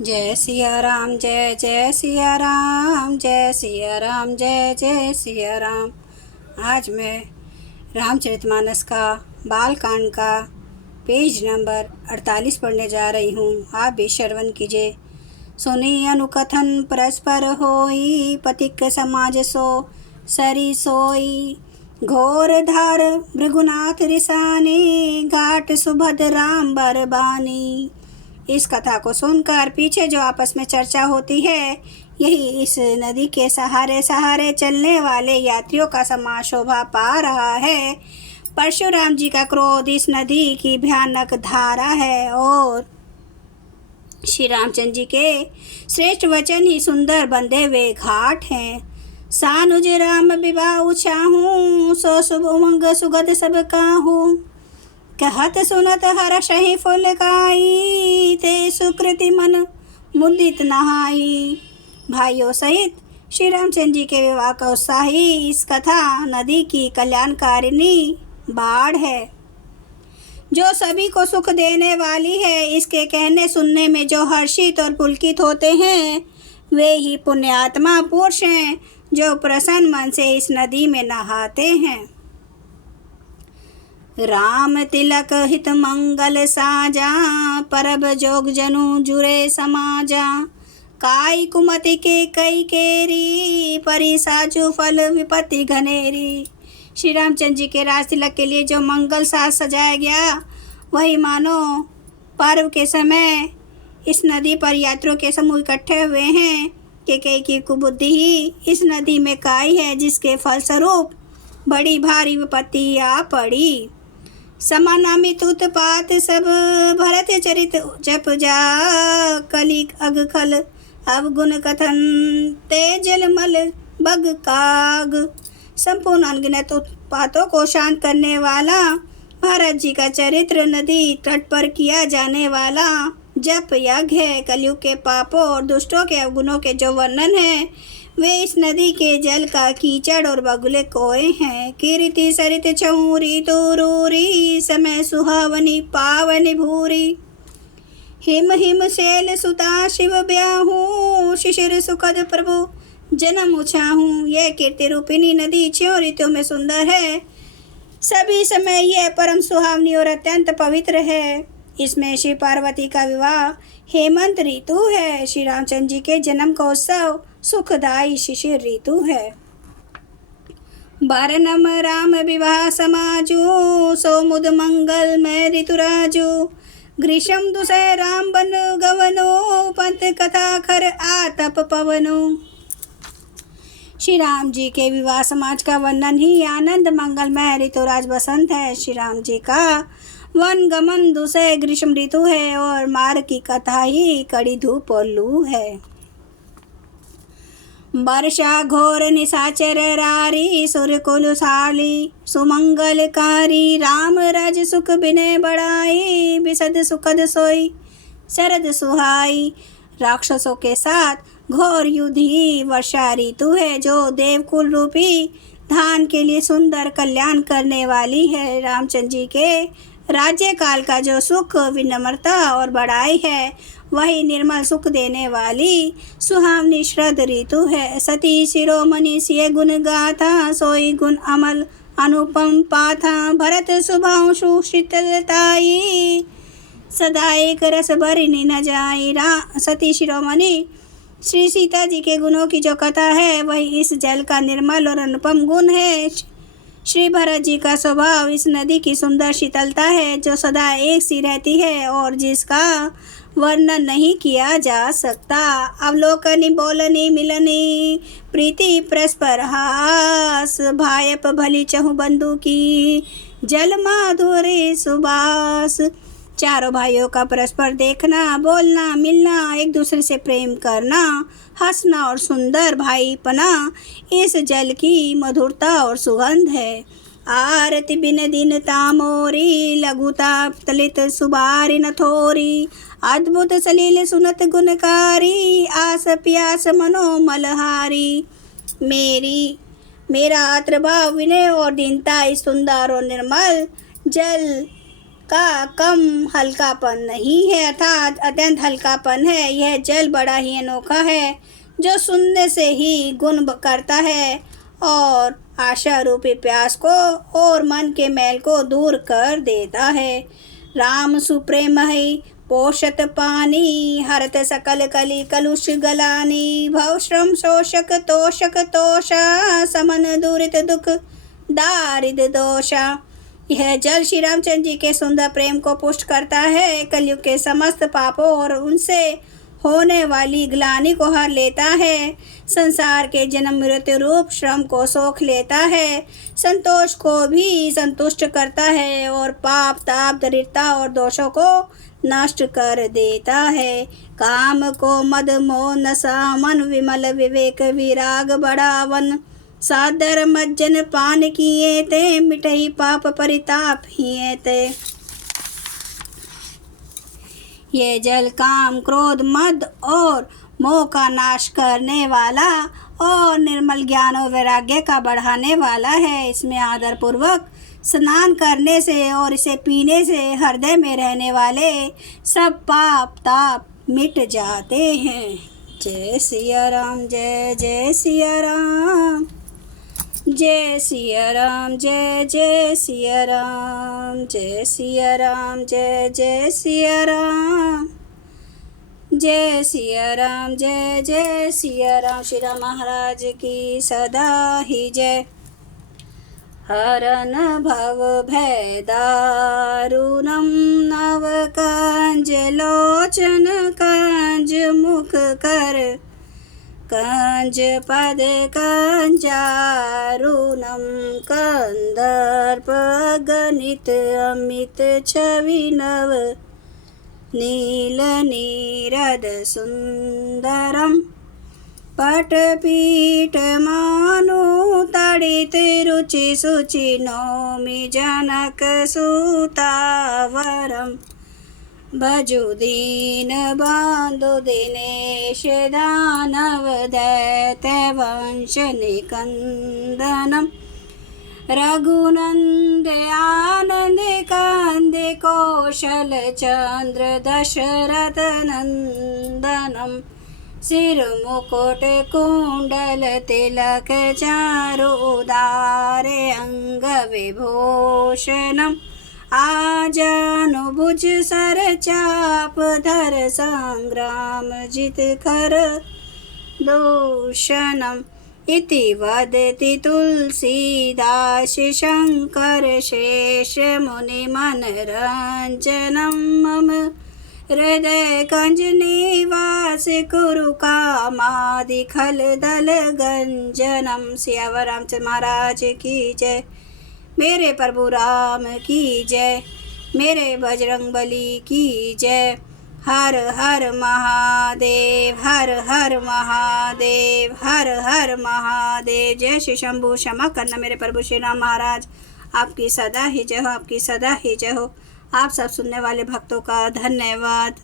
जय सिया राम, जय जय सिया राम, जय सिया राम, जय जय सिया राम। आज मैं रामचरितमानस का बालकांड का पेज नंबर 48 पढ़ने जा रही हूँ। आप भी श्रवण कीजिए। सुनी अनुकथन परस्पर होई, पथिक समाज सो सरी सोई। घोर धार भृगुनाथ रिसानी, घाट सुभद राम बरबानी। इस कथा को सुनकर पीछे जो आपस में चर्चा होती है, यही इस नदी के सहारे सहारे चलने वाले यात्रियों का समाज शोभा पा रहा है। परशुराम जी का क्रोध इस नदी की भयानक धारा है और श्री रामचंद्र जी के श्रेष्ठ वचन ही सुंदर बंधे हुए घाट हैं। सानुज राम विवाह उछाहूँ, सो शुभ उमंग सुगत सब काहूँ। कहत सुनत हर्षहि फुलकाई, ते सुकृति मन मुदित नहाई। भाइयों सहित श्री रामचंद्र जी के विवाह का उत्साही इस कथा नदी की कल्याणकारिणी बाढ़ है, जो सभी को सुख देने वाली है। इसके कहने सुनने में जो हर्षित और पुलकित होते हैं, वे ही पुण्यात्मा पुरुष हैं, जो प्रसन्न मन से इस नदी में नहाते हैं। राम तिलक हित मंगल साजा, परब जोग जनु जुरे समाजा। काई कुमति के कई केरी, परी साजु फल विपत्ति घनेरी। श्री रामचंद्र जी के राज तिलक के लिए जो मंगल साज सजाया गया, वही मानो पर्व के समय इस नदी पर यात्रियों के समूह इकट्ठे हुए हैं। केकई की कुबुद्धि ही इस नदी में काई है, जिसके फलस्वरूप बड़ी भारी विपत्ति आ पड़ी। समानामित उत्पात सब भरत चरित जप जा, कलिक अगखल अवगुण कथन ते जलमल बग काग। संपूर्ण अनगिनत उत्पातों को शांत करने वाला भरत जी का चरित्र नदी तट पर किया जाने वाला जप यज्ञ है। कलयुग के पापों और दुष्टों के अवगुणों के जो वर्णन है, वे इस नदी के जल का कीचड़ और बगुले कोए हैं। कीर्ति सरित चौरी तोरूरी, समय सुहावनी पावनी भूरी। हिम हिम शैल सुता शिव ब्याहूँ, शिशिर सुखद प्रभु जन्म उछाहूँ। यह कीर्ति रूपिणी नदी 6 ऋतुओं में सुंदर है। सभी समय यह परम सुहावनी और अत्यंत पवित्र है। इसमें श्री पार्वती का विवाह हेमंत ऋतु है। श्री रामचंद्र जी के जन्म का उत्सव सुखदायी शिशिर ऋतु है। बारनम राम विवाह समाजू, सोमुद मंगल में ऋतुराजू। ग्रीष्म दुसह राम बन गवनो, पंथ कथा खर आतप पवनो। श्री राम जी के विवाह समाज का वर्णन ही आनंद मंगलमय ऋतुराज बसंत है। श्री राम जी का वन गमन दुसह ग्रीष्म ऋतु है और मार्ग की कथा ही कड़ी धूप और लू है। वर्षा घोर निशाचर रारी, सुर कुल साली सुमंगलकारी। राम रज सुख बिने बढ़ाई, बिसद सुखद सोई शरद सुहाई। राक्षसों के साथ घोर युद्ध ही वर्षा ऋतु है, जो देवकुल रूपी धान के लिए सुंदर कल्याण करने वाली है। रामचंद्र जी के राज्य काल का जो सुख विनम्रता और बड़ाई है, वही निर्मल सुख देने वाली सुहावनी शरद ऋतु है। सती शिरोमणि सिय गुण गाथा, सोई गुण अमल अनुपम पाथा। भरत शुभांशु शीतलताई, सदा एक रस भरिनी न जाई। सती शिरोमणि श्री सीता जी के गुणों की जो कथा है, वही इस जल का निर्मल और अनुपम गुण है। श्री भरत जी का स्वभाव इस नदी की सुंदर शीतलता है, जो सदा एक सी रहती है और जिसका वर्णन नहीं किया जा सकता। अवलोकनी बोलनी मिलनी, प्रीति परस्पर हास। भायप भली चहु बंधु की, जल माधुरी सुबास। चारों भाइयों का परस्पर देखना, बोलना, मिलना, एक दूसरे से प्रेम करना, हंसना और सुंदर भाईपना इस जल की मधुरता और सुगंध है। आरती बिन दिन तामोरी, लघुता तलित सुबारी न थोरी। अद्भुत सलील सुनत गुणकारी, आस प्यास मनो मलहारी। मेरा आत्रभाव विनय और दीनता इस सुंदर और निर्मल जल का कम हल्कापन नहीं है, अर्थात अत्यंत हल्कापन है। यह जल बड़ा ही अनोखा है, जो सुनने से ही गुण करता है और आशा रूपी प्यास को और मन के मैल को दूर कर देता है। राम सुप्रेम है पोषत पानी, हरत सकल कली कलुष गलानी। भव श्रम शोषक तोषक तोषा, समन दूरित दुख दारिद दोषा। यह जल श्री रामचंद्र जी के सुंदर प्रेम को पुष्ट करता है, कलयुग के समस्त पापों और उनसे होने वाली ग्लानि को हर लेता है, संसार के जन्म मृत्यु रूप श्रम को सोख लेता है, संतोष को भी संतुष्ट करता है और पाप ताप दरिद्रता और दोषों को नष्ट कर देता है। काम को मद मोह नशा मन विमल विवेक विराग बढ़ावन, सादर मज्जन पान किए ते मिटई पाप परिताप हिए ते। ये जल काम क्रोध मद और मोह का नाश करने वाला और निर्मल ज्ञान और वैराग्य का बढ़ाने वाला है। इसमें आदर पूर्वक स्नान करने से और इसे पीने से हृदय में रहने वाले सब पाप ताप मिट जाते हैं। जय सिया राम, जय जय सिया राम, जय सिया राम, जय जय सिया राम, जय सिया राम, जय जय सिया राम, जय सिया राम, जय जय सिया राम। श्री राम महाराज की सदा ही जय। हरन भव भय दारुणं नव कंज लोचन कंज मुख कर, कंज पद कंजारुणं कंदर्प गणित अमित छवि नव, नील नीरद सुंदरम पटपीठ मानु तड़ित रुचि सुचि नौमि जनक सुतावरम, भजु दीन बंधु दिनेश दानव दैत्य वंश निकंदनम, रघुनंद आनंद कंद कौशल चंद्र दशरथ नंदनम, सिर मुकुट कुंडल तिलक चारु उदारे अंग विभूषणम, आजानुभुज सर चाप धर संग्राम जित खर दूषणम। इति वदति तुलसीदास शंकर शेष मुनि मनरंजनम, मम हृदय कंज निवास कुरु कामादि खल दल गंजनम। सियावर रामचंद्र महाराज की जय। मेरे प्रभु राम की जय, मेरे बजरंग बली की जय। हर हर महादेव, हर हर महादेव, हर हर महादेव। जय श्री शंभु। क्षमा करना मेरे प्रभु श्री राम महाराज, आपकी सदा ही जय हो, आपकी सदा ही जय हो। आप सब सुनने वाले भक्तों का धन्यवाद।